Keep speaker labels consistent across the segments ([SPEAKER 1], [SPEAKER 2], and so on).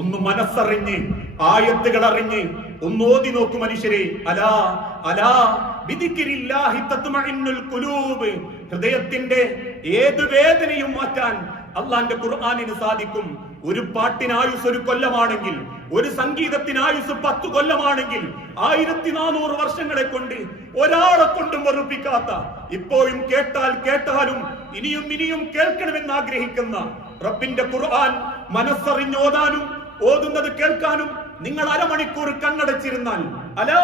[SPEAKER 1] ഒന്ന് മനസ്സറിഞ്ഞ് ആയത്തുകൾ അറിഞ്ഞ് ഒന്ന് ഓതി നോക്കു മനുഷ്യരെ. അലാ അലാ ഹൃദയത്തിന്റെ ഏത് വേദനയും മാറ്റാൻ അള്ളാന്റെ ഖുർആാനിന് സാധിക്കും. ഒരു പാട്ടിന് ആയുസ് ഒരു കൊല്ലമാണെങ്കിൽ ഒരു സംഗീതത്തിന് ആയുസ് പത്ത് കൊല്ലമാണെങ്കിൽ ആയിരത്തി നാനൂറ് വർഷങ്ങളെ കൊണ്ട് ഒരാളെ കൊണ്ടും വെറുപ്പിക്കാത്ത ഇപ്പോഴും കേട്ടാൽ കേട്ടാലും ഇനിയും ഇനിയും കേൾക്കണമെന്ന് ആഗ്രഹിക്കുന്ന റബ്ബിന്റെ ഖുർആൻ മനസ്സറിഞ്ഞോതാനും ഓതുന്നത് കേൾക്കാനും നിങ്ങൾ അരമണിക്കൂർ കണ്ണടച്ചിരുന്നാൽ അലാ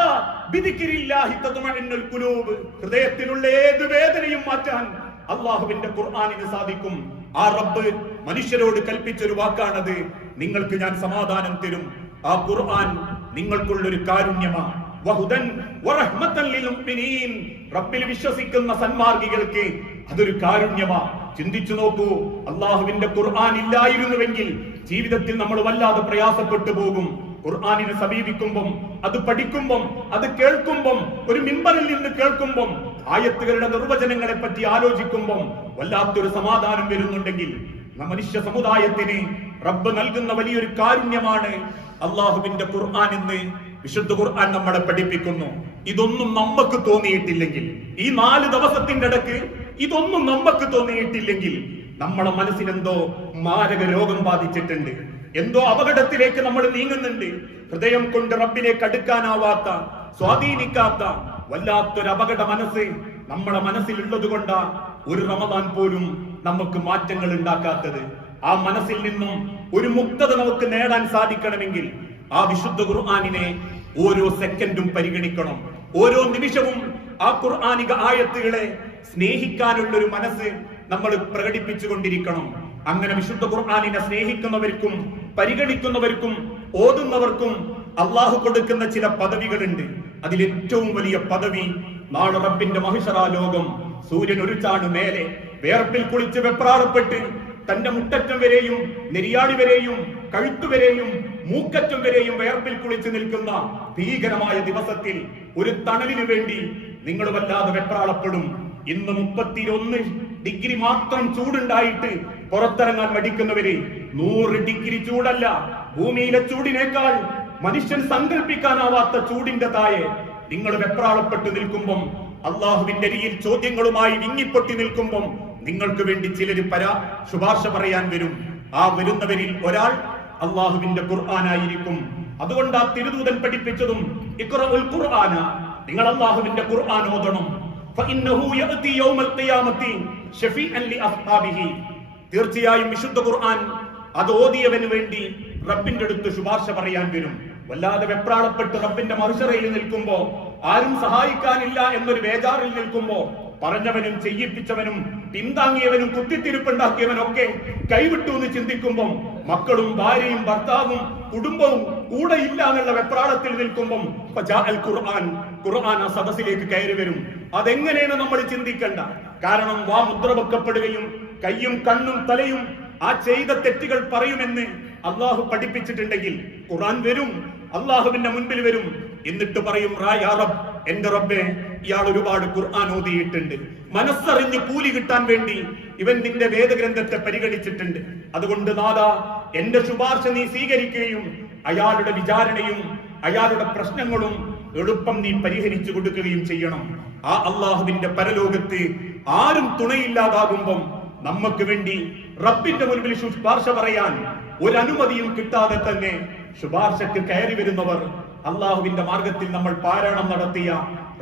[SPEAKER 1] ഹൃദയത്തിലുള്ള ഏത് വേദനയും മാറ്റാൻ അള്ളാഹുവിന്റെ ഖുർആാനിന് സാധിക്കും. ആ റബ്ബ് മനുഷ്യരോട് കൽപ്പിച്ചൊരു വാക്കാണത് നിങ്ങൾക്ക് ഞാൻ സമാധാനം തരും. ആ ഖുർആൻ നിങ്ങൾക്കുള്ളൊരു കാരുണ്യമാണ്. റബ്ബിൽ വിശ്വസിക്കുന്ന സന്മാർഗികൾക്ക് അതൊരു കാരുണ്യമാ. ചിന്തിച്ചു നോക്കൂ അള്ളാഹുവിന്റെ ഖുർആൻ ഇല്ലായിരുന്നുവെങ്കിൽ ജീവിതത്തിൽ നമ്മൾ വല്ലാതെ പ്രയാസപ്പെട്ടു പോകും. ഖുർആാനിനെ സമീപിക്കുമ്പം അത് പഠിക്കുമ്പം അത് കേൾക്കുമ്പം ഒരു മിമ്പറിൽ നിന്ന് കേൾക്കുമ്പം ആയത്തുകളുടെ നിർവചനങ്ങളെ പറ്റി ആലോചിക്കുമ്പം വല്ലാത്തൊരു സമാധാനം വരുന്നുണ്ടെങ്കിൽ മനുഷ്യ സമുദായത്തിന് റബ്ബ് നൽകുന്ന വലിയൊരു കാരുണ്യമാണ് അള്ളാഹുവിന്റെ ഖുർആൻ എന്ന് വിശുദ്ധ ഖുർആൻ നമ്മളെ പഠിപ്പിക്കുന്നു. ഇതൊന്നും നമുക്ക് തോന്നിയിട്ടില്ലെങ്കിൽ ഈ നാല് ദിവസത്തിന്റെ ഇടയ്ക്ക് ഇതൊന്നും നമുക്ക് തോന്നിയിട്ടില്ലെങ്കിൽ നമ്മളെ മനസ്സിനെന്തോ മാരക രോഗം ബാധിച്ചിട്ടുണ്ട്. എന്തോ അപകടത്തിലേക്ക് നമ്മൾ നീങ്ങുന്നുണ്ട്. ഹൃദയം കൊണ്ട് റബ്ബിലേക്ക് അടുക്കാനാവാത്ത സ്വാധീനിക്കാത്ത വല്ലാത്തൊരു അപകട മനസ്സ് നമ്മളെ മനസ്സിലുള്ളത് കൊണ്ടാ ഒരു റമദാൻ പോലും നമുക്ക് മാറ്റങ്ങൾ ഉണ്ടാക്കാത്തത്. ആ മനസ്സിൽ നിന്നും ഒരു മുക്തത നമുക്ക് നേടാൻ സാധിക്കണമെങ്കിൽ ആ വിശുദ്ധ ഖുർആാനിനെ ഓരോ സെക്കൻഡും പരിഗണിക്കണം. ഓരോ നിമിഷവും ആ ഖുർആാനിക ആയത്തുകളെ സ്നേഹിക്കാനുള്ള ഒരു മനസ്സ് നമ്മൾ പ്രകടിപ്പിച്ചു കൊണ്ടിരിക്കണം അങ്ങനെ വിശുദ്ധ ഖുർആാനിനെ സ്നേഹിക്കുന്നവർക്കും പരിഗണിക്കുന്നവർക്കും ഓതുന്നവർക്കും അള്ളാഹു കൊടുക്കുന്ന ചില പദവികളുണ്ട്. അതിൽ ഏറ്റവും വലിയ പദവി നാളെ റബ്ബിന്റെ മഹിഷറ ലോകം. സൂര്യൻ ഒരു ചാണ് മേലെ വേർപ്പിൽ കുളിച്ച് വെപ്രാളപ്പെട്ട് തന്റെ മുട്ടറ്റം വരെയും നെരിയാടി വരെയും കഴുത്തുവരെയും മൂക്കറ്റം വരെയും വേർപ്പിൽ കുളിച്ച് നിൽക്കുന്ന ഭീകരമായ ദിവസത്തിൽ ഒരു തണലിനു വേണ്ടി നിങ്ങൾ വല്ലാതെ വെപ്രാളപ്പെടും. ഇന്ന് മുപ്പത്തിയൊന്ന് ഡിഗ്രി മാത്രം ചൂടുണ്ടായിട്ട് പുറത്തിറങ്ങാൻ മടിക്കുന്നവര് നൂറ് ഡിഗ്രി ചൂടല്ല. ഭൂമിയിലെ ചൂടിനേക്കാൾ മനുഷ്യൻ സങ്കല്പിക്കാനാവാത്ത ചൂടിന്റെ തായെ നിങ്ങൾ വെപ്രാളപ്പെട്ട് നിൽക്കുമ്പം അള്ളാഹുവിന്റെ അരിയിൽ ചോദ്യങ്ങളുമായി വിങ്ങിപ്പൊട്ടി നിൽക്കുമ്പം നിങ്ങൾക്ക് വേണ്ടി ചിലര് പരാ ശുപാർശ പറയാൻ വരും. ആ വരുന്നവരിൽ ഒരാൾ അള്ളാഹുവിന്റെ ഖുർആനായിരിക്കും. അതുകൊണ്ട് ആ തിരുദൂതൻ പഠിപ്പിച്ചതും ഇക്കുറവുൽ ഖുർആന. നിങ്ങൾ അള്ളാഹുവിന്റെ ഖുർആൻ ഓതണം. തീർച്ചയായും വിശുദ്ധ ഖുർആൻ അത് ഓതിയവന് വേണ്ടി റബ്ബിന്റെ അടുത്ത് ശുപാർശ പറയാൻ വരും. വല്ലാതെ വെപ്രാളപ്പെട്ട് റബ്ബിന്റെ മറുചറയിൽ നിൽക്കുമ്പോ ആരും സഹായിക്കാനില്ല എന്നൊരു വേജാറിൽ നിൽക്കുമ്പോ പറഞ്ഞവനും ചെയ്യിപ്പിച്ചവനും പിന്താങ്ങിയവനും കുത്തിത്തിരിപ്പുണ്ടാക്കിയവനൊക്കെ കൈവിട്ടു എന്ന് ചിന്തിക്കുമ്പം മക്കളും ഭാര്യയും ഭർത്താവും കുടുംബവും കൂടെ ഇല്ല എന്നുള്ള വെപ്രാളത്തിൽ നിൽക്കുമ്പം ഖുർആൻ ഖുർആൻ ആ സദസ്സിലേക്ക് കയറി വരും. അതെങ്ങനെയാണ് നമ്മൾ ചിന്തിക്കണ്ട. കാരണം വാ മുദ്ര വെക്കപ്പെടുകയും കയ്യും കണ്ണും തലയും ആ ചെയ്ത തെറ്റുകൾ പറയുമെന്ന് അള്ളാഹു പഠിപ്പിച്ചിട്ടുണ്ടെങ്കിൽ ഖുറാൻ വരും അള്ളാഹുവിന്റെ മുൻപിൽ വരും. എന്നിട്ട് പറയും റാ യാ റബ്ബ് എന്റെ റബ്ബെ ഇയാൾ ഒരുപാട് ഖുർആൻ ഓതിയിട്ടുണ്ട്. മനസ്സറിഞ്ഞ് കൂലി കിട്ടാൻ വേണ്ടി ഇവൻ നിന്റെ വേദഗ്രന്ഥത്തെ പരിഗണിച്ചിട്ടുണ്ട്. അതുകൊണ്ട് നാദാ എന്റെ ശുപാർശ നീ സ്വീകരിക്കുകയും അയാളുടെ വിചാരണയും അയാളുടെ പ്രശ്നങ്ങളും എളുപ്പം നീ പരിഹരിച്ചു കൊടുക്കുകയും ചെയ്യണം. ആ അള്ളാഹുവിന്റെ പരലോകത്ത് ആരും തുണയില്ലാതാകുമ്പം നമുക്ക് വേണ്ടി റബ്ബിന്റെ മുൻപിൽ ശുപാർശ പറയാൻ ഒരു അനുമതിയും കിട്ടാതെ തന്നെ ശുപാർശക്ക് കയറി വരുന്നവർ അള്ളാഹുവിന്റെ മാർഗത്തിൽ നമ്മൾ പാരായണം നടത്തിയ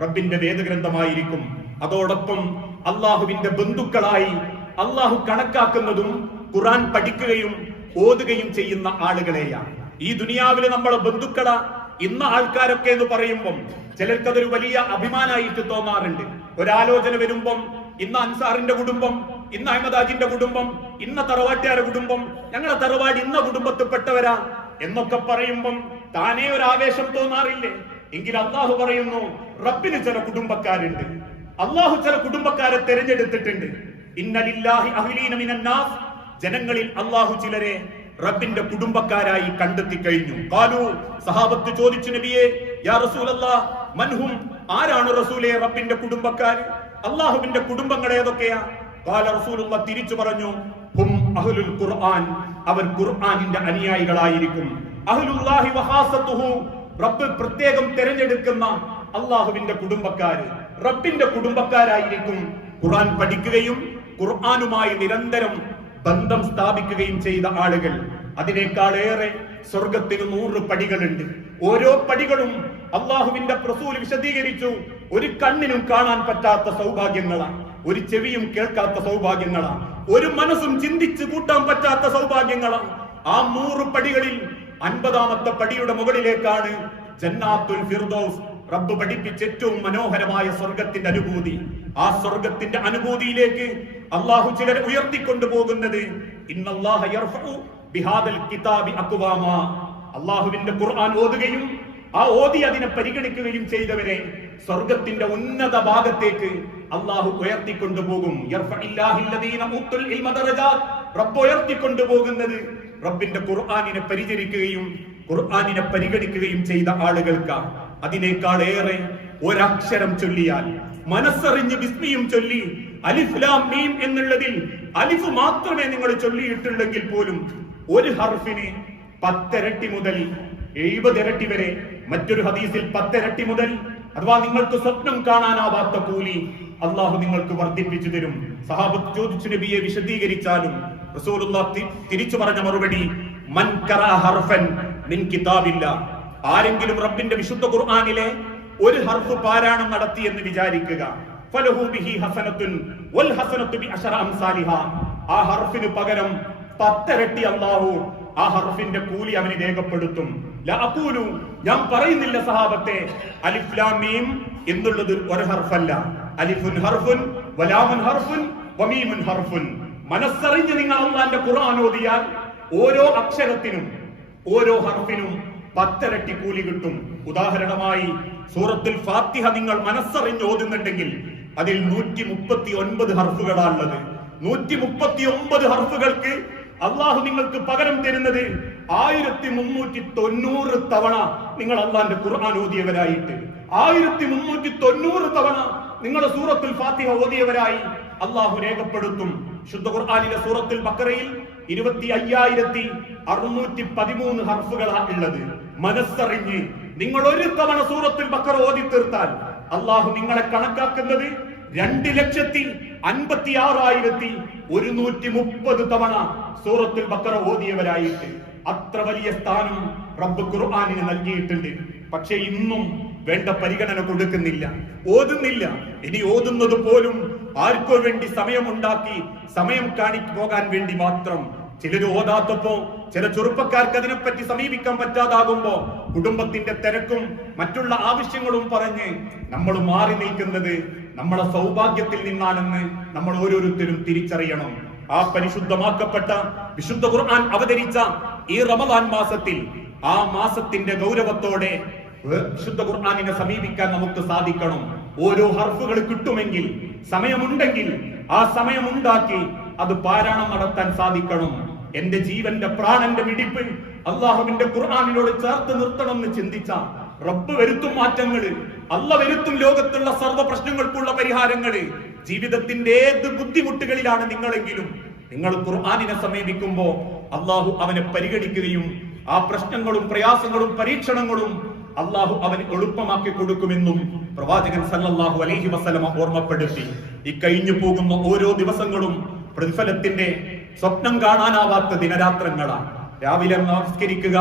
[SPEAKER 1] റബ്ബിന്റെ വേദഗ്രന്ഥമായിരിക്കും. അതോടൊപ്പം അള്ളാഹുവിന്റെ ബന്ധുക്കളായി അള്ളാഹു കണക്കാക്കുന്നതും ഖുറാൻ പഠിക്കുകയും ഓതുകയും ചെയ്യുന്ന ആളുകളെയാണ്. ഈ ദുനിയാവിലെ നമ്മളെ ബന്ധുക്കള ഇന്ന ആൾക്കാരൊക്കെ എന്ന് പറയുമ്പം ചിലർക്കതൊരു വലിയ അഭിമാനമായിട്ട് തോന്നാറുണ്ട്. ഒരാലോചന വരുമ്പം ഇന്ന് അൻസാറിന്റെ കുടുംബം ഇന്ന് അഹമ്മദാജിന്റെ കുടുംബം ഇന്ന തറവാട്ടുകാരുടെ കുടുംബം ഞങ്ങളെ തറവാട് ഇന്ന കുടുംബത്തിൽപ്പെട്ടവരാ എന്നൊക്കെ പറയുമ്പം താനേ ഒരു ആവേശം തോന്നാറില്ലേ? എങ്കിൽ അള്ളാഹു പറയുന്നു റബ്ബിന് ചില കുടുംബക്കാരുണ്ട്. അള്ളാഹു ചില കുടുംബക്കാരെ തെരഞ്ഞെടുത്തിട്ടുണ്ട്. ഇന്നലില്ലാഹി അഹ്ലീന മിനന്നാസ് ജനങ്ങളിൽ അള്ളാഹു ചിലരെ റബ്ബിന്റെ കുടുംബക്കാരായി കണ്ടെത്തി കഴിഞ്ഞു. കാലു സഹാബത്ത് ചോദിച്ചു നബിയെ യാ റസൂലല്ലാ മൻഹും ആരാണ് റസൂലേ റബ്ബിന്റെ കുടുംബക്കാർ അള്ളാഹുവിന്റെ കുടുംബങ്ങൾ ഏതൊക്കെയാ? കാല റസൂലുള്ള തിരിച്ചു പറഞ്ഞു ഹും അഹ്ലുൽ ഖുർആൻ. അവർ ഖുർആനിന്റെ അനുയായികളായിരിക്കും. അഹ്ലുല്ലാഹി വഹാസത്തുഹു റബ്ബ് പ്രത്യേകം തിരഞ്ഞെടുക്കുന്ന അള്ളാഹുവിന്റെ കുടുംബക്കാര്. റബ്ബിന്റെ കുടുംബക്കാരായിരിക്കും. ഖുർആൻ പഠിക്കുകയും ഖുർആനുമായി നിരന്തരം ബന്ധം സ്ഥാപിക്കുകയും ചെയ്ത ആളുകൾ. അതിനേക്കാളേറെ സ്വർഗത്തിന് നൂറ് പടികളുണ്ട്. ഓരോ പടികളും അള്ളാഹുവിന്റെ പ്രസൂൽ വിശദീകരിച്ചു. ഒരു കണ്ണിനും കാണാൻ പറ്റാത്ത സൗഭാഗ്യങ്ങളാണ്. ഒരു ചെവിയും കേൾക്കാത്ത സൗഭാഗ്യങ്ങളാണ്. ഒരു മനസ്സും ചിന്തിച്ചു കൂട്ടാൻ പറ്റാത്ത സൗഭാഗ്യങ്ങളാണ്. ആ നൂറ് പടികളിൽ അൻപതാമത്തെ പടിയുടെ മുകളിലേക്കാണ് ജന്നാത്തുൽ ഫിർദോസ് റബ്ബ് പഠിപ്പിച്ച ഏറ്റവും മനോഹരമായ സ്വർഗത്തിന്റെ അനുഭൂതി. ആ സ്വർഗത്തിന്റെ അനുഭൂതിയിലേക്ക് അള്ളാഹു ചിലരെ ഉയർത്തിക്കൊണ്ടു പോകുന്നത് അള്ളാഹുവിന്റെ ഖുർആൻ ഓതുകയും ആ ഓതി അതിനെ പരിഗണിക്കുകയും ചെയ്തവരെ സ്വർഗത്തിന്റെ ഉന്നത ഭാഗത്തേക്ക് അള്ളാഹു ഉയർത്തിക്കൊണ്ടുപോകും. റബ്ബ് ഉയർത്തിക്കൊണ്ടുപോകുന്നത് റബ്ബിന്റെ ഖുർആാനിനെ പരിചരിക്കുകയും ഖുർആാനിനെ പരിഗണിക്കുകയും ചെയ്ത ആളുകൾക്ക് അതിനേക്കാൾ ഏറെ ഒരക്ഷരം ചൊല്ലിയാൽ മനസ്സറിഞ്ഞ് വിസ്മിയും ചൊല്ലി അലിഫ് ലാം മീം എന്നുള്ളതിൽ അലിഫ് മാത്രമേ നിങ്ങൾ ചൊല്ലിയിട്ടുള്ളെങ്കിൽ പോലും ഒരു ഹർഫിന് പത്തിരട്ടി മുതൽ എഴുപതിരട്ടി വരെ മറ്റൊരു ഹദീസിൽ പത്തിരട്ടി മുതൽ അഥവാ നിങ്ങൾക്ക് സ്വപ്നം കാണാനാവാത്ത കൂലി അള്ളാഹു നിങ്ങൾക്ക് വർദ്ധിപ്പിച്ചു തരും. സഹാബത്ത് ചോദിച്ചു നബിയെ വിശദീകരിച്ചാലും തിരിച്ചു പറഞ്ഞ മറുപടി മൻ ഹർഫൻ മിൻ കിതാബില്ല. ആരെങ്കിലും റബ്ബിന്റെ വിശുദ്ധ ഖുർആനിലെ ഒരു ഹർഫ് പാരായണം നടത്തി എന്ന് വിചാരിക്കുക. ആ ഹർഫിന് പകരം പത്തരട്ടി അല്ലാഹു ആ ഹർഫിന്റെ കൂലി അവന് രേഖപ്പെടുത്തും. ലാ അഖൂലു ഞാൻ പറയുന്നില്ല സഹാബത്തെ. അലിഫ് ലാം മീം എന്നുള്ളത് ഒരു ഹർഫല്ല. അലിഫുൻ ഹർഫുൻ വലാമുൻ ഹർഫുൻ വമീമുൻ ഹർഫുൻ. മനസ്സറിഞ്ഞ് നിങ്ങൾ അള്ളാന്റെ ഖുർആൻ ഓതിയാൽ ഓരോ അക്ഷരത്തിനും ഓരോ ഹർഫിനും പത്തരട്ടി കൂലി കിട്ടും. ഉദാഹരണമായി സൂറത്തുൽ ഫാത്തിഹ നിങ്ങൾ മനസ്സറിഞ്ഞ് ഓതുന്നുണ്ടെങ്കിൽ അതിൽ നൂറ്റി മുപ്പത്തി ഒൻപത് ഹർഫുകളാണുള്ളത് നൂറ്റി മുപ്പത്തി ഒമ്പത് ഹർഫുകൾക്ക് അള്ളാഹു നിങ്ങൾക്ക് പകരം തരുന്നത് ആയിരത്തി മുന്നൂറ്റി തൊണ്ണൂറ് തവണ നിങ്ങൾ അള്ളാന്റെ ഖുർആൻ ഓതിയവരായിട്ട്. ആയിരത്തി മുന്നൂറ്റി തൊണ്ണൂറ് തവണ നിങ്ങൾ സൂറത്തിൽ ഫാത്തിഹ ഓതിയവരായി അള്ളാഹു രേഖപ്പെടുത്തും. ശുദ്ധ ഖുർആാനിലെ സൂറത്തിൽ ബക്കറയിൽ ഇരുപത്തി അയ്യായിരത്തി അറുന്നൂറ്റി പതിമൂന്ന് ഹർഫുകളാണ് ഉള്ളത്. മനസ്സറിഞ്ഞ് നിങ്ങൾ ഒരു തവണ സൂറത്തിൽ ബക്കറ ഓതി തീർത്താൽ അള്ളാഹു നിങ്ങളെ കണക്കാക്കുന്നത് രണ്ട് ലക്ഷത്തി അൻപത്തി ആറായിരത്തി ഒരുന്നൂറ്റി മുപ്പത് തവണ സൂറത്തുൽ ബക്കറ ഓതിയവരായിട്ട് അത്ര വലിയ സ്ഥാനം റബ്ബ് ഖുർആാനിന് നൽകിയിട്ടുണ്ട്. പക്ഷെ ഇന്നും വേണ്ട പരിഗണന കൊടുക്കുന്നില്ല. ഓതുന്നില്ല. ഇനി ഓതുന്നത് പോലും ആർക്കോ വേണ്ടി സമയമുണ്ടാക്കി സമയം കാണി പോകാൻ വേണ്ടി മാത്രം. ചിലർ ഓതാത്തപ്പോ ചില ചെറുപ്പക്കാർക്ക് അതിനെപ്പറ്റി സമീപിക്കാൻ പറ്റാതാകുമ്പോ കുടുംബത്തിന്റെ തിരക്കും മറ്റുള്ള ആവശ്യങ്ങളും പറഞ്ഞ് നമ്മൾ മാറി നിൽക്കുന്നത് നമ്മളെ സൗഭാഗ്യത്തിൽ നിന്നാണെന്ന് നമ്മൾ ഓരോരുത്തരും തിരിച്ചറിയണം. ആ പരിശുദ്ധമാക്കപ്പെട്ട വിശുദ്ധ ഖുർആൻ അവതരിച്ച ഈ റമദാൻ മാസത്തിൽ ആ മാസത്തിന്റെ ഗൗരവത്തോടെ വിശുദ്ധ ഖുർആാനിനെ സമീപിക്കാൻ നമുക്ക് സാധിക്കണം. ഓരോ ഹർഫുകൾ കിട്ടുമെങ്കിൽ സമയമുണ്ടെങ്കിൽ ആ സമയമുണ്ടാക്കി അത് പാരായണം നടത്താൻ സാധിക്കണം. എന്റെ ജീവന്റെ പ്രാണന്റെ മിടിപ്പ് അള്ളാഹുവിന്റെ ഖുർആാനിനോട് ചേർത്ത് നിർത്തണം എന്ന് ചിന്തിച്ച റബ്ബ് വരുത്തും മാറ്റങ്ങൾ അല്ല വരുത്തും ലോകത്തുള്ള സർവ പ്രശ്നങ്ങൾക്കുള്ള പരിഹാരങ്ങൾ ജീവിതത്തിന്റെ ഏത് ബുദ്ധിമുട്ടുകളിലാണ് നിങ്ങളെങ്കിലും? നിങ്ങൾ ഖുർആാനിനെ സമീപിക്കുമ്പോ അള്ളാഹു അവനെ പരിഗണിക്കുകയും ആ പ്രശ്നങ്ങളും പ്രയാസങ്ങളും പരീക്ഷണങ്ങളും അള്ളാഹു അവന് എളുപ്പമാക്കി കൊടുക്കുമെന്നും പ്രവാചകൻ സല്ലല്ലാഹു അലൈഹി വസല്ലമ ഓർമ്മപ്പെടുത്തി. ഈ കഴിഞ്ഞു പോകുന്ന ഓരോ ദിവസങ്ങളും പ്രതിഫലത്തിന്റെ സ്വപ്നം കാണാനാവാത്ത ദിനരാത്രങ്ങളാണ്. രാവിലെ നമസ്കരിക്കുക.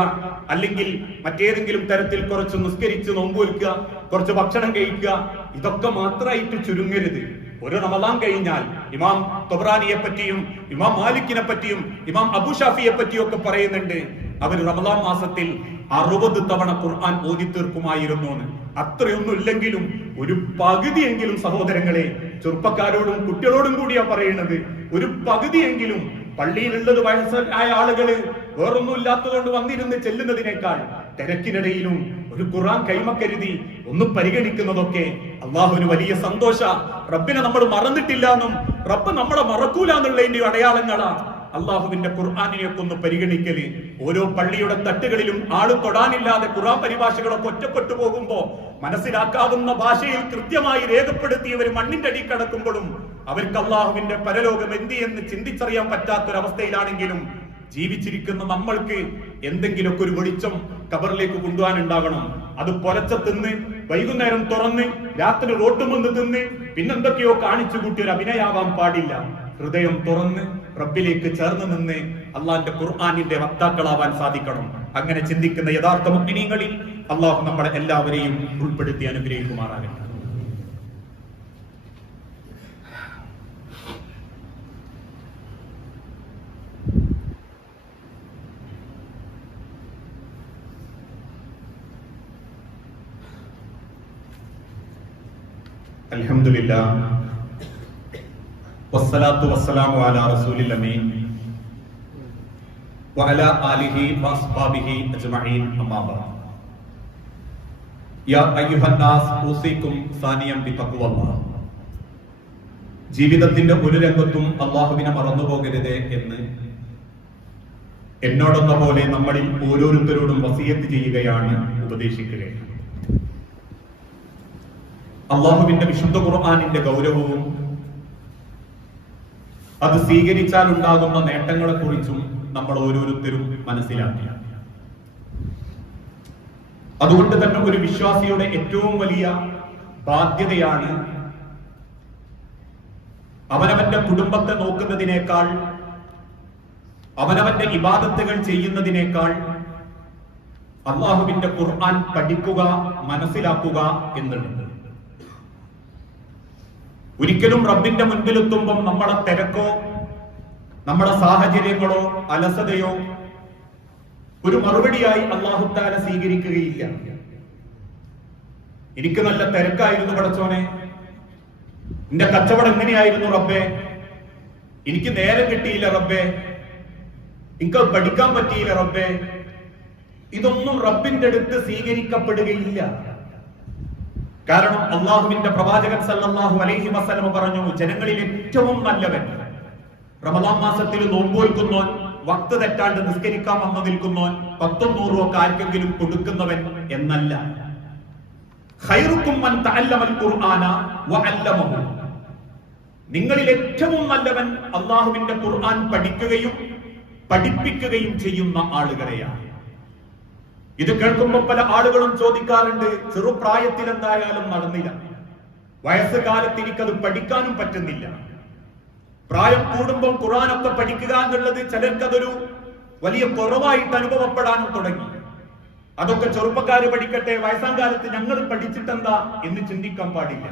[SPEAKER 1] അല്ലെങ്കിൽ മറ്റേതെങ്കിലും തരത്തിൽ കുറച്ച് നിസ്കരിച്ച് നോമ്പൊരുക്കുക കുറച്ച് ഭക്ഷണം കഴിക്കുക. ഇതൊക്കെ മാത്രമായിട്ട് ചുരുങ്ങരുത്. ഒരു റമദാൻ കഴിഞ്ഞാൽ ഇമാം തൊബ്രാനിയെ പറ്റിയും ഇമാം മാലിക്കിനെ പറ്റിയും ഇമാം അബു ഷാഫിയെ പറ്റിയും ഒക്കെ പറയുന്നുണ്ട് അവർ റമദാൻ മാസത്തിൽ അറുപത് തവണ ഖുർആൻ ഓതി തീർക്കുമായിരുന്നു അത്രയൊന്നും ഇല്ലെങ്കിലും ഒരു പകുതിയെങ്കിലും സഹോദരങ്ങളെ ചെറുപ്പക്കാരോടും കുട്ടികളോടും കൂടിയാ പറയുന്നത് ഒരു പകുതിയെങ്കിലും പള്ളിയിലുള്ളത് വയസ്സായ ആളുകൾ വേറൊന്നും ഇല്ലാത്തതുകൊണ്ട് വന്നിരുന്ന് ചെല്ലുന്നതിനേക്കാൾ തിരക്കിനിടയിലും ഒരു ഖുറാൻ കൈമക്കരുതി ഒന്ന് പരിഗണിക്കുന്നതൊക്കെ അള്ളാഹു ഒരു വലിയ സന്തോഷ. റബ്ബിനെ നമ്മൾ മറന്നിട്ടില്ല എന്നും റബ്ബ് നമ്മളെ മറക്കൂല എന്നുള്ളതിന്റെ അടയാളങ്ങളാണ് അള്ളാഹുവിന്റെ ഖുർആാനിനെയൊക്കെ ഒന്ന് പരിഗണിക്കൽ. ഓരോ പള്ളിയുടെ തട്ടുകളിലും ആൾ തൊടാനില്ലാതെ ഖുറാൻ പരിഭാഷകളൊക്കെ ഒറ്റപ്പെട്ടു പോകുമ്പോ മനസ്സിലാക്കാവുന്ന ഭാഷയിൽ കൃത്യമായി രേഖപ്പെടുത്തിയവർ മണ്ണിന്റെ അടി കടക്കുമ്പോഴും അവർക്ക് അള്ളാഹുവിന്റെ പരലോകം എന്ത് എന്ന് ചിന്തിച്ചറിയാൻ പറ്റാത്തൊരവസ്ഥയിലാണെങ്കിലും ജീവിച്ചിരിക്കുന്ന നമ്മൾക്ക് എന്തെങ്കിലുമൊക്കെ ഒരു വെളിച്ചം കബറിലേക്ക് കൊണ്ടുപോകാനുണ്ടാകണം. അത് പൊലച്ച തിന്ന് വൈകുന്നേരം തുറന്ന് രാത്രി റോട്ടുമെന്ന് തിന്ന് പിന്നെന്തൊക്കെയോ കാണിച്ചു കൂട്ടി ഒരു അഭിനയാവാൻ പാടില്ല. ഹൃദയം തുറന്ന് റബ്ബിലേക്ക് ചേർന്ന് നിന്ന് അള്ളാന്റെ ഖുർആാനിന്റെ വക്താക്കളാവാൻ സാധിക്കണം. അങ്ങനെ ചിന്തിക്കുന്ന യഥാർത്ഥ മുഗ്നീങ്ങളിൽ അള്ളാഹു നമ്മളെ എല്ലാവരെയും ഉൾപ്പെടുത്തി അനുഗ്രഹിക്കുമാറാകട്ടെ. വസ്സലാത്തു വസ്സലാമു ജീവിതത്തിന്റെ ഒരു രംഗത്തും അള്ളാഹുവിനെ മറന്നുപോകരുത് എന്ന് എന്നോടെന്ന പോലെ നമ്മളിൽ ഓരോരുത്തരോടും വസീയത്ത് ചെയ്യുകയാണ് ഉപദേശിക്കുകയാണ്. അള്ളാഹുവിന്റെ വിശുദ്ധ ഖുർആാനിന്റെ ഗൗരവവും അത് സ്വീകരിച്ചാൽ ഉണ്ടാകുന്ന നേട്ടങ്ങളെ കുറിച്ചും നമ്മൾ ഓരോരുത്തരും മനസ്സിലാക്കിയ അതുകൊണ്ട് തന്നെ ഒരു വിശ്വാസിയുടെ ഏറ്റവും വലിയ ബാധ്യതയാണ് അവനവന്റെ കുടുംബത്തെ നോക്കുന്നതിനേക്കാൾ അവനവന്റെ ഇബാദത്തുകൾ ചെയ്യുന്നതിനേക്കാൾ അള്ളാഹുവിന്റെ ഖുർആൻ പഠിക്കുക മനസ്സിലാക്കുക എന്നുള്ളത്. ഒരിക്കലും റബ്ബിന്റെ മുൻപിലെത്തുമ്പം നമ്മളെ തിരക്കോ നമ്മുടെ സാഹചര്യങ്ങളോ അലസതയോ ഒരു മറുപടിയായി അള്ളാഹുത്താല സ്വീകരിക്കുകയില്ല. എനിക്ക് നല്ല തിരക്കായിരുന്നു പടച്ചോനെ എന്റെ കച്ചവടം എങ്ങനെയായിരുന്നു റബ്ബേ? എനിക്ക് നേരം കിട്ടിയില്ല റബ്ബേ. എനിക്ക് പഠിക്കാൻ പറ്റിയില്ല റബ്ബേ. ഇതൊന്നും റബ്ബിന്റെ അടുത്ത് സ്വീകരിക്കപ്പെടുകയില്ല. കാരണം അള്ളാഹുവിന്റെ പ്രവാചകൻ സല്ലാഹു അലൈഹി വസ്ലമ പറഞ്ഞു ജനങ്ങളിൽ ഏറ്റവും നല്ലവൻ റമദാൻ മാസത്തിൽ നോമ്പോൽക്കുന്നോൻ വക്ത് തെറ്റാണ്ട് നിസ്കരിക്കാൻ വന്നു നിൽക്കുന്നോൻ പത്തും നൂറും ഒക്കെ കൊടുക്കുന്നവൻ എന്നല്ല. നിങ്ങളിൽ ഏറ്റവും നല്ലവൻ അള്ളാഹുവിന്റെ ഖുർആൻ പഠിക്കുകയും പഠിപ്പിക്കുകയും ചെയ്യുന്ന ആളുകളെയാണ്. ഇത് കേൾക്കുമ്പോൾ പല ആളുകളും ചോദിക്കാറുണ്ട് ചെറുപ്രായത്തിൽ എന്തായാലും നടന്നില്ല. വയസ്സുകാലത്ത് എനിക്കത് പഠിക്കാനും പറ്റുന്നില്ല. പ്രായം കൂടുമ്പോൾ ഖുറാനൊക്കെ പഠിക്കുക എന്നുള്ളത് ചിലർക്കതൊരു വലിയ കുറവായിട്ട് അനുഭവപ്പെടാനും തുടങ്ങി. അതൊക്കെ ചെറുപ്പക്കാര് പഠിക്കട്ടെ വയസ്സാം കാലത്ത് ഞങ്ങൾ പഠിച്ചിട്ടെന്താ എന്ന് ചിന്തിക്കാൻ പാടില്ല.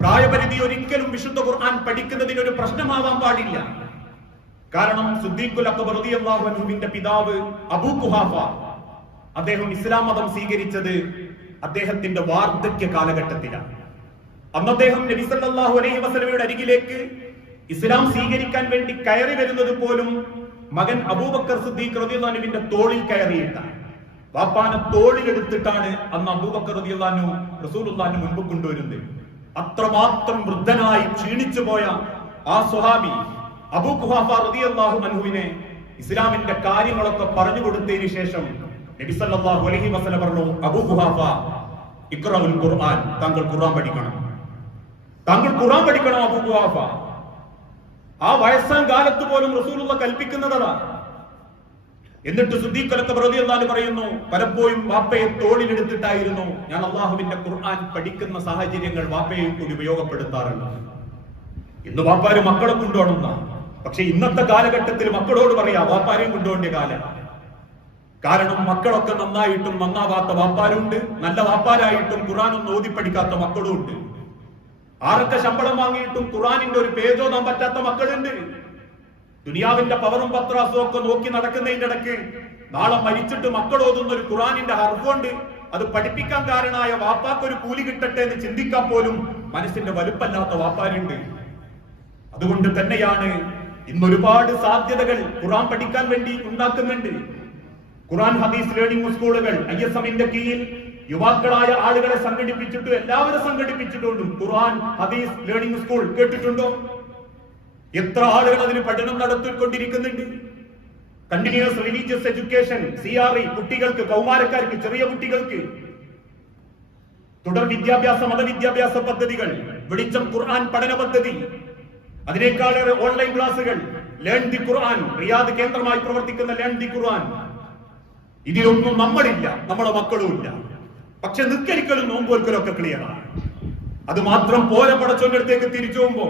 [SPEAKER 1] പ്രായപരിധി ഒരിക്കലും വിശുദ്ധ ഖുർആൻ പഠിക്കുന്നതിന് ഒരു പ്രശ്നമാവാൻ പാടില്ല. കാരണം സുദ്ദീഖുൽ അക്ബർ റളിയല്ലാഹു അൻഹുവിന്റെ പിതാവ് അബൂ കുഹാഫ അദ്ദേഹം ഇസ്ലാം മതം സ്വീകരിച്ചത് അദ്ദേഹത്തിന്റെ വാർദ്ധക്യ കാലഘട്ടത്തിലാണ്. അന്ന് അദ്ദേഹം നബി സല്ലല്ലാഹു അലൈഹി വസല്ലമയുടെ അരികിലേക്ക് ഇസ്ലാം സ്വീകരിക്കാൻ വേണ്ടി കയറി വരുന്നത് പോലും മകൻ അബൂബക്കർ സിദ്ദീഖ് റളിയല്ലാഹു അൻഹുവിന്റെ തോളിൽ കയറിയിട്ടാണ്. വാപ്പാനെ തോളിലെടുത്തിട്ടാണ് അന്ന് അബൂബക്കർ റളിയല്ലാഹു അൻഹു റസൂലുള്ളാഹിന് മുൻപ് കൊണ്ടുവരുന്നത്. അത്രമാത്രം വൃദ്ധനായി ക്ഷീണിച്ചു പോയ ആ സുഹാബി അബൂ ഖുഹാഫ റളിയല്ലാഹു അൻഹുവിനെ ഇസ്ലാമിന്റെ കാര്യങ്ങളൊക്കെ പറഞ്ഞു കൊടുത്തതിന് ശേഷം നബി സല്ലല്ലാഹു അലൈഹി വസല്ലം പറഞ്ഞു അബൂ ഖുഹാഫ ഇഖ്റഉൽ ഖുർആൻ. താങ്കൾ ഖുർആൻ പഠിക്കണം. താങ്കൾ ഖുർആൻ പഠിക്കണം അബൂ ഖുഹാഫ. ആ വയസ്സാം കാലത്ത് പോലും റസൂലുള്ള കൽപ്പിക്കുന്നതാണ്. എന്നിട്ട് സുദ്ദീഖലൊക്കെ റളിയല്ലാഹു പറയുന്നു പലപ്പോഴും വാപ്പയെ തോളിലെടുത്തിട്ടായിരുന്നു ഞാൻ അള്ളാഹുവിന്റെ ഖുർആൻ പഠിക്കുന്ന സാഹചര്യങ്ങൾ വാപ്പയെയും കൂടി ഉപയോഗപ്പെടുത്താറുണ്ട്. ഇന്ന് വാപ്പാര് മക്കളെ കൊണ്ടുപോകണം പക്ഷെ ഇന്നത്തെ കാലഘട്ടത്തിൽ മക്കളോട് പറയാ വാപ്പാരെയും കൊണ്ടുപോകേണ്ട കാലം. കാരണം മക്കളൊക്കെ നന്നായിട്ടും നന്നാവാത്ത വാപ്പാരുണ്ട്. നല്ല വാപ്പാരായിട്ടും ഖുറാനൊന്നും ഓതി പഠിക്കാത്ത മക്കളും ഉണ്ട് ആരൊക്കെ ശമ്പളം വാങ്ങിയിട്ടും ഖുറാനിന്റെ ഒരു പേജോ പേജോതാൻ പറ്റാത്ത മക്കളുണ്ട്. ദുനിയാവിന്റെ പവറും പത്രാസും ഒക്കെ നോക്കി നടക്കുന്നതിന്റെ ഇടയ്ക്ക് നാളെ മരിച്ചിട്ട് മക്കൾ ഓതുന്ന ഒരു ഖുറാനിന്റെ ഹർഫുണ്ട്. അത് പഠിപ്പിക്കാൻ കാരണമായ വാപ്പാക്ക് ഒരു കൂലി കിട്ടട്ടെ എന്ന് ചിന്തിക്കാൻ പോലും മനസ്സിന്റെ വലുപ്പല്ലാത്ത വാപ്പാരുണ്ട്. അതുകൊണ്ട് തന്നെയാണ് ഇന്നൊരുപാട് സാധ്യതകൾ ഖുറാൻ പഠിക്കാൻ വേണ്ടി ഉണ്ടാക്കുന്നുണ്ട്. ഖുറാൻ ഹദീസ് ലേണിംഗ് സ്കൂളുകൾ ഐ എസ് എമ്മിന്റെ കീഴിൽ യുവാക്കളായ ആളുകളെ സംഘടിപ്പിച്ചിട്ടും എല്ലാവരും സംഘടിപ്പിച്ചിട്ടുണ്ടും ഖുർആൻ ഹദീസ് ലേണിംഗ് സ്കൂൾ കേട്ടിട്ടുണ്ടോ? എത്ര ആളുകൾ അതിന് പഠനം നടത്തിക്കൊണ്ടിരിക്കുന്നുണ്ട്? Continuous religious education C R E കുട്ടികൾക്ക് കൗമാരക്കാർക്ക് ചെറിയ കുട്ടികൾക്ക്. തുടർ വിദ്യാഭ്യാസ മതവിദ്യാഭ്യാസ പദ്ധതികൾ വെളിച്ചം ഖുർആൻ പഠന പദ്ധതി. അതിനേക്കാളേറെ ഓൺലൈൻ ക്ലാസുകൾ ലേൺ ദി ഖുർആൻ റിയാദ് കേന്ദ്രമായി പ്രവർത്തിക്കുന്ന ലേൺ ദി ഖുർആൻ ഇതിലൊന്നും നമ്മളില്ല നമ്മളെ മക്കളും ഇല്ല. പക്ഷെ നിൽക്കരിക്കലും നോമ്പോൽക്കലും ഒക്കെ ക്ലിയറാണ് അത് മാത്രം പോരെ പടച്ചോന്റെ അടുത്തേക്ക് തിരിച്ചു പോകുമ്പോ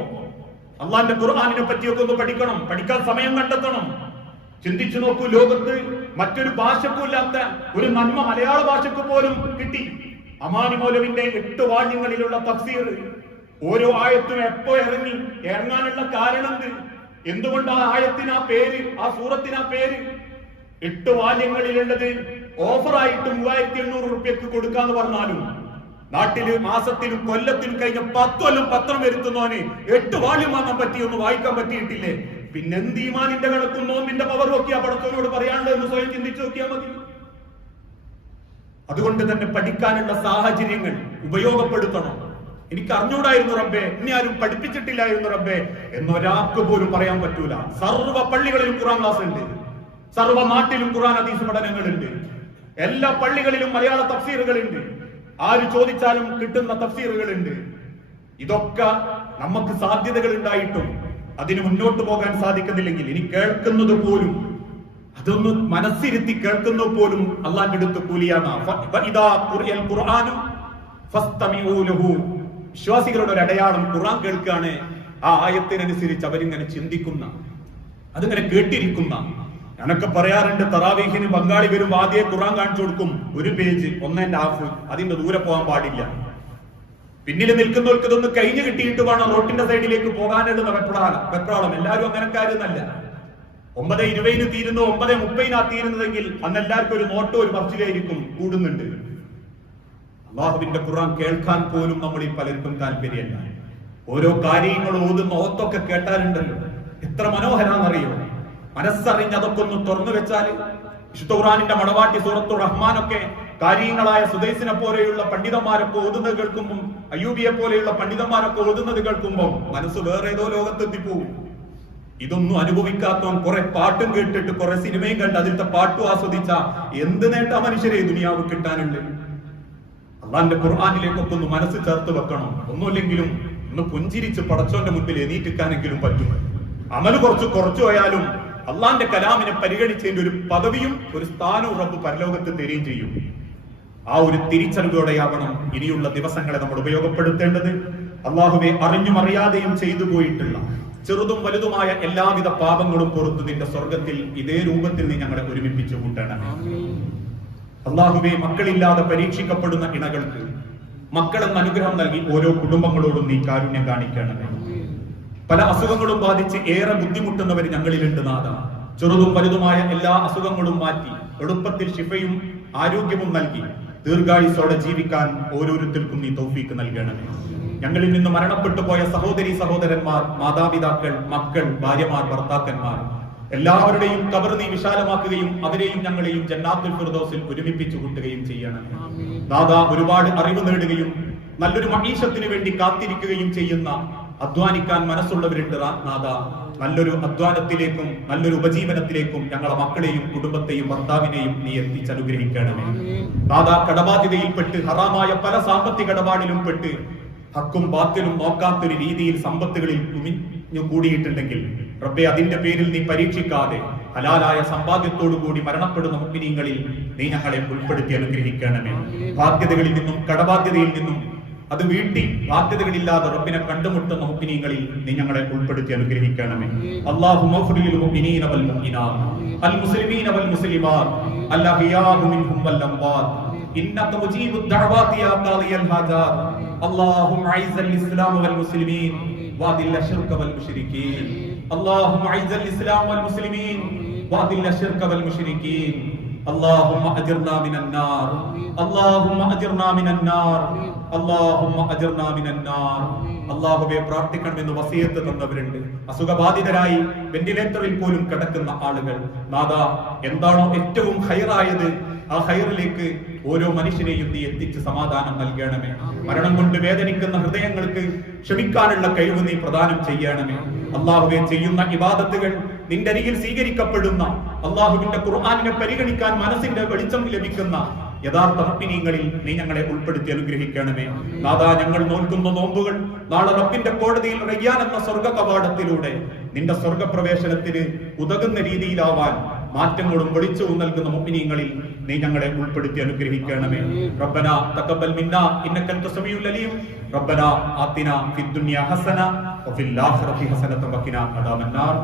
[SPEAKER 1] അള്ളാന്റെ ഖുർആാനിനെ പറ്റിയൊക്കെ ഒന്ന് പഠിക്കണം. പഠിക്കാൻ സമയം കണ്ടെത്തണം. ചിന്തിച്ചു നോക്കൂ ലോകത്ത് മറ്റൊരു ഭാഷക്കും ഇല്ലാത്ത ഒരു നന്മ മലയാള ഭാഷക്ക് പോലും കിട്ടി. അമാനി മൗലവിന്റെ എട്ട് വാല്യങ്ങളിലുള്ള തഫ്സീർ ഓരോ ആയത്തും എപ്പോ ഇറങ്ങി? ഇറങ്ങാനുള്ള കാരണം എന്ത്? എന്തുകൊണ്ട് ആ ആയത്തിന് ആ പേര് ആ സൂറത്തിന് ആ പേര്? എട്ട് വാല്യങ്ങളിലുള്ളത് ഓഫറായിട്ട് മൂവായിരത്തി എണ്ണൂറ് റുപ്യക്ക് കൊടുക്കാന്ന് പറഞ്ഞാലും നാട്ടിൽ മാസത്തിലും കൊല്ലത്തിലും കഴിഞ്ഞ പത്ത് കൊല്ലം പത്രം വരുത്തുന്നവന് എട്ട് വാല്യം വാങ്ങാൻ പറ്റി ഒന്ന് വായിക്കാൻ പറ്റിയിട്ടില്ലേ? പിന്നെ എന്ത് ഈമാനിന്റെ കണക്കും നോമ്പിന്റെ പവർ നോക്കിയാ പടത്തോനോട് പറയാനുള്ളത് എന്ന് സ്വയം ചിന്തിച്ചു നോക്കിയാൽ മതി. അതുകൊണ്ട് തന്നെ പഠിക്കാനുള്ള സാഹചര്യങ്ങൾ ഉപയോഗപ്പെടുത്തണം. എനിക്ക് അറിഞ്ഞൂടായിരുന്നു റബ്ബെ ഇനി ആരും പഠിപ്പിച്ചിട്ടില്ലായിരുന്നു റബ്ബെ. എന്നൊരാൾക്ക് പോലും പറയാൻ പറ്റൂല. സർവ പള്ളികളിലും ഖുറാൻ ക്ലാസ് ഉണ്ട് സർവ നാട്ടിലും ഖുറാൻ ഹദീസ് പഠനങ്ങളുണ്ട്. എല്ലാ പള്ളികളിലും മലയാള തഫ്സീറുകളുണ്ട്. ആര് ചോദിച്ചാലും കിട്ടുന്ന തഫ്സീറുകളുണ്ട്. ഇതൊക്കെ നമുക്ക് സാധ്യതകൾ ഉണ്ടായിട്ടും അതിന് മുന്നോട്ട് പോകാൻ സാധിക്കുന്നില്ലെങ്കിൽ ഇനി കേൾക്കുന്നത് പോലും അതൊന്ന് മനസ്സിരുത്തി കേൾക്കുന്ന പോലും അള്ളാന്റെ അടുത്ത് കൂലിയാണ് വിശ്വാസികളുടെ ഒരു അടയാളം ഖുറാൻ കേൾക്കുകയാണ്. ആ ആയത്തിനനുസരിച്ച് അവരിങ്ങനെ ചിന്തിക്കുന്ന അതിങ്ങനെ കേട്ടിരിക്കുന്ന ഞാനൊക്കെ പറയാറുണ്ട് തറാവീഹിന് ബംഗാളി വരും ആദ്യം ഖുറാൻ കാണിച്ചു കൊടുക്കും. ഒരു പേജ് ഒന്നേന്റെ ഹാഫ് അതിന്റെ ദൂരെ പോകാൻ പാടില്ല. പിന്നിൽ നിൽക്കുന്നവർക്ക് ഇതൊന്ന് കഴിഞ്ഞു കിട്ടിയിട്ട് വേണം റോട്ടിന്റെ സൈഡിലേക്ക് പോകാനിടുന്ന വെപ്രാളം. വെപ്രാളം. എല്ലാവരും അങ്ങനക്കാരുന്നല്ല ഒമ്പത് ഇരുപതിന് തീരുന്നു ഒമ്പത് മുപ്പതിനാ തീരുന്നതെങ്കിൽ അന്ന് എല്ലാവർക്കും ഒരു നോട്ടോ ഒരു പർച്ചിലായിരിക്കും കൂടുന്നുണ്ട്. അള്ളാഹുവിന്റെ ഖുറാൻ കേൾക്കാൻ പോലും നമ്മൾ ഈ പലർക്കും താല്പര്യമല്ല. ഓരോ കാര്യങ്ങൾ ഓതുന്ന ഓത്തൊക്കെ കേട്ടാലുണ്ടല്ലോ. എത്ര മനോഹരാന്നറിയോ? മനസ്സറിഞ്ഞ് അതൊക്കെ ഒന്ന് തുറന്നു വെച്ചാൽ വിശുദ്ധ ഖുറാനിന്റെ മടവാട്ടി സൂറത്തു റഹ്മാനൊക്കെ കാര്യങ്ങളായ സുദൈസിനെ പോലെയുള്ള പണ്ഡിതന്മാരൊക്കെ ഓതുന്നത് കേൾക്കുമ്പോൾ അയ്യൂബിയെ പോലെയുള്ള പണ്ഡിതന്മാരൊക്കെ ഓതുന്നത് കേൾക്കുമ്പോൾ മനസ്സ് വേറെ ഏതോ ലോകത്തെത്തിപ്പോവും. ഇതൊന്നും അനുഭവിക്കാത്തവൻ കുറെ പാട്ടും കേട്ടിട്ട് കുറെ സിനിമയും കണ്ട് അതിലത്തെ പാട്ടും ആസ്വദിച്ച എന്ത് നേട്ട മനുഷ്യരെ ദുനിയാവ് കിട്ടാനുണ്ട്? അള്ളാന്റെ ഖുർആാനിലേക്കൊക്കെ ഒന്ന് മനസ്സ് ചേർത്ത് വെക്കണം. ഒന്നുമില്ലെങ്കിലും ഒന്ന് പുഞ്ചിരിച്ച് പടച്ചോന്റെ മുമ്പിൽ എണീറ്റിക്കാനെങ്കിലും പറ്റും. അമൽ കുറച്ച് കുറച്ചു പോയാലും അള്ളാന്റെ കലാമിനെ പരിഗണിച്ചതിന്റെ ഒരു പദവിയും ഒരു സ്ഥാനവും റബ്ബ് പരലോകത്ത് തരികയും ചെയ്യും. ആ ഒരു തിരിച്ചറിവോടെയാവണം ഇനിയുള്ള ദിവസങ്ങളെ നമ്മൾ ഉപയോഗപ്പെടുത്തേണ്ടത്. അള്ളാഹുവെ അറിഞ്ഞും അറിയാതെയും ചെയ്തു പോയിട്ടുള്ള ചെറുതും വലുതുമായ എല്ലാവിധ പാപങ്ങളും പുറത്തു നിന്റെ സ്വർഗത്തിൽ ഇതേ രൂപത്തിൽ നീ ഞങ്ങളെ ഒരുമിപ്പിച്ചു കൂട്ടണമേ അള്ളാഹുവെ മക്കളില്ലാതെ പരീക്ഷിക്കപ്പെടുന്ന ഇണകൾക്ക് മക്കളെന്ന അനുഗ്രഹം നൽകി ഓരോ കുടുംബങ്ങളോടും നീ കാരുണ്യം കാണിക്കണമേ പല അസുഖങ്ങളും ബാധിച്ച് ഏറെ ബുദ്ധിമുട്ടുന്നവർ ഞങ്ങളിലുണ്ട് നാഥ. ചെറുതും വലുതുമായ എല്ലാ അസുഖങ്ങളും മാറ്റി എളുപ്പത്തിൽ ശിഫയും ആരോഗ്യവും നൽകി ദീർഘായുസോടെ ജീവിക്കാൻ ഓരോരുത്തർക്കും നീ തൗഫീക്ക് നൽകണമേ. ഞങ്ങളിൽ നിന്ന് മരണപ്പെട്ടു പോയ സഹോദരി സഹോദരന്മാർ മാതാപിതാക്കൾ മക്കൾ ഭാര്യമാർ ഭർത്താക്കന്മാർ എല്ലാവരുടെയും കബർ നീ വിശാലമാക്കുകയും അവരെയും ഞങ്ങളെയും ജന്നാത്തുൽ ഫിർദോസിൽ ഒരുമിപ്പിച്ചു കൂട്ടുകയും ചെയ്യണം. ദാദാ ഒരുപാട് അറിവ് നേടുകയും നല്ലൊരു മഹീഷത്തിന് വേണ്ടി കാത്തിരിക്കുകയും ചെയ്യുന്ന അധ്വാനിക്കാൻ മനസ്സുള്ളവരുണ്ട് നാഥ നല്ലൊരു അധ്വാനത്തിലേക്കും നല്ലൊരു ഉപജീവനത്തിലേക്കും ഞങ്ങളുടെ മക്കളെയും കുടുംബത്തെയും ഭർത്താവിനെയും നീ എത്തിച്ചനുഗ്രഹിക്കണമേ നാഥ കടബാധ്യതയിൽപ്പെട്ട് ഹറാമായ പല സാമ്പത്തിക ഇടപാടിലും പെട്ട് ഹക്കും ബാത്തിലും നോക്കാത്തൊരു രീതിയിൽ സമ്പത്തുകളിൽ കുമിഞ്ഞു കൂടിയിട്ടുണ്ടെങ്കിൽ റബ്ബെ അതിന്റെ പേരിൽ നീ പരീക്ഷിക്കാതെ ഹലാലായ സമ്പാദ്യത്തോടുകൂടി മരണപ്പെടുന്ന മുഗ്നീങ്ങളിൽ നീ ഞങ്ങളെ ഉൾപ്പെടുത്തി അനുഗ്രഹിക്കണമേ. ബാധ്യതകളിൽ നിന്നും കടബാധ്യതയിൽ നിന്നും അത് വീട്ടി ബാധ്യതകളില്ലാതെ റബ്ബിനെ കണ്ടുമുട്ടുന്ന മുഗ്നീങ്ങളിൽ നീ ഞങ്ങളെ ഉൾപ്പെടുത്തി അനുഗ്രഹിക്കണമേ അല്ലാഹു മഗ്ഫിറിൽ മുഅ്മിനീന വൽ മുഅ്മിനാത്ത് അൽ മുസ്ലിമീന വൽ മുസ്ലിമാത്ത് അൽ അഹ്യാഉ മിൻഹും വൽ അംവാത്ത് إنك مجيب الدعوات يا قاضي الحاجات اللهم أعز الإسلام والمسلمين وأذل الشرك والمشركين اللهم أعز الإسلام والمسلمين وأذل الشرك والمشركين اللهم أجرنا من النار اللهم أجرنا من النار അള്ളാഹുബെ പ്രാർത്ഥിക്കണമെന്ന് വസീയത്ത് തന്നവരുണ്ട്. അസുഖബാധിതരായി വെന്റിലേറ്ററിൽ പോലും കിടക്കുന്ന ആളുകൾ. നാഥ എന്താണോ ഏറ്റവും ഹൈറായത്? ആ ഹൈറിലേക്ക് ഓരോ മനുഷ്യനെയും നീ എത്തിച്ച് സമാധാനം നൽകണമേ. മരണം കൊണ്ട് വേദനിക്കുന്ന ഹൃദയങ്ങൾക്ക് ക്ഷമിക്കാനുള്ള കഴിവ് നീ പ്രദാനം ചെയ്യണമേ. അള്ളാഹുവെ ചെയ്യുന്ന ഇബാദത്തുകൾ നിന്റെ അരികിൽ സ്വീകരിക്കപ്പെടുന്ന അള്ളാഹുവിന്റെ ഖുർആാനിനെ പരിഗണിക്കാൻ മനസ്സിന്റെ വെളിച്ചം ലഭിക്കുന്ന യഥാർത്ഥ മുപ്പിനീങ്ങളിൽ നീ ഞങ്ങളെ ഉൾപ്പെടുത്തി അനുഗ്രഹിക്കണമേ. നാദാ ഞങ്ങൾ നോൽക്കുന്ന നോമ്പുകൾ നാളെ റബ്ബിന്റെ കോടതിയിൽ റയ്യാൻ എന്ന സ്വർഗ കവാടത്തിലൂടെ നിന്റെ സ്വർഗപ്രവേശനത്തിന് ഉതകുന്ന രീതിയിലാവാൻ മാറ്റങ്ങളും വെളിച്ചവും നൽകുന്ന മുപ്പിനീങ്ങളിൽ നീ ഞങ്ങളെ ഉൾപ്പെടുത്തി അനുഗ്രഹിക്കണമേ. റബ്ബന തഖബ്ബൽ മിന്ന ഇന്നക്കൽ തസമിയുൽ അലീം. റബ്ബന ആത്തിന ഫിദ് ദുനിയ ഹസന വഫിൽ ആഖിറതി ഹസനത വഖിന അദാബന്നാർ